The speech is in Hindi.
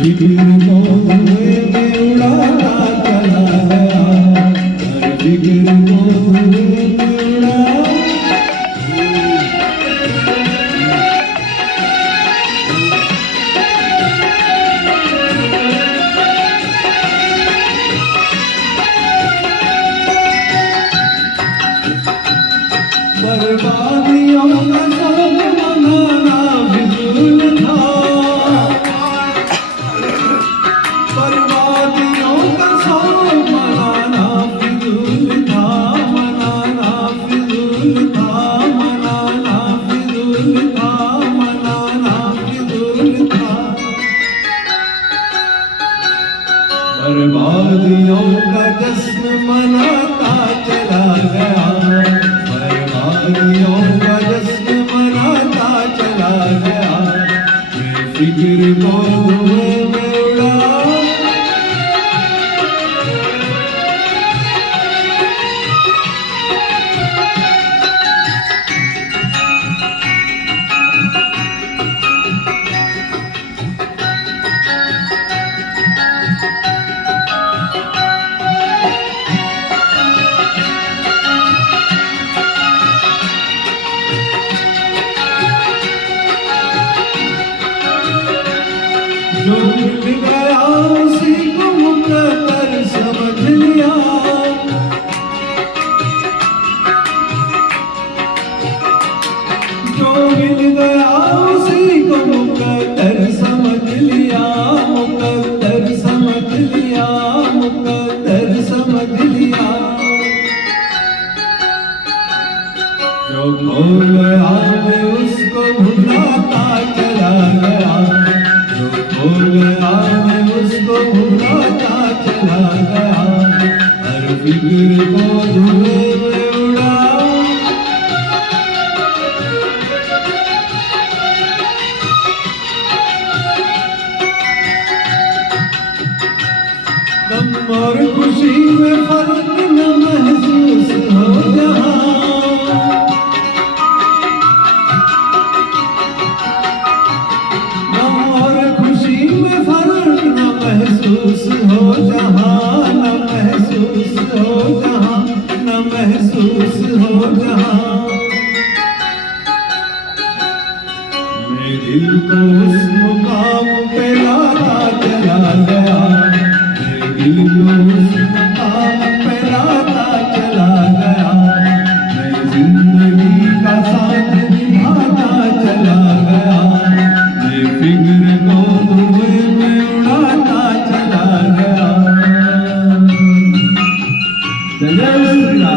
फिक्र को धुएं में उड़ाता चला गया, हर फिक्र को धुएं में उड़ा। बर्बादियों का शौक मनाना फिजूल था, बर्बादियों का शौक मनाना फिजूल था, मनाना फिजूल था, मनाना फिजूल था, मनाना फिजूल था। बर्बादियों का जश्न मनाता चला गया, बर्बादियों का जश्न मनाता चला गया, फिक्र को धुएं में उड़ा। जो मिल गया उसी को मुकद्दर समझ लिया, जो मिल गया उसी को मुकद्दर समझ लिया, मुकद्दर समझ लिया, मुकद्दर समझ लिया। जो खो गया मैं उसको भुलाता चला गया, हो गया मैं उसको भुलाता चला गया, हर फिक्र को धुएं में उड़ा। गम और खुशी में फर्क न महसूस हो जहाँ, महसूस हो जहाँ, न महसूस हो जहाँ, न महसूस हो जहाँ। मैं दिल को उस मुकाम पे लाता चला गया,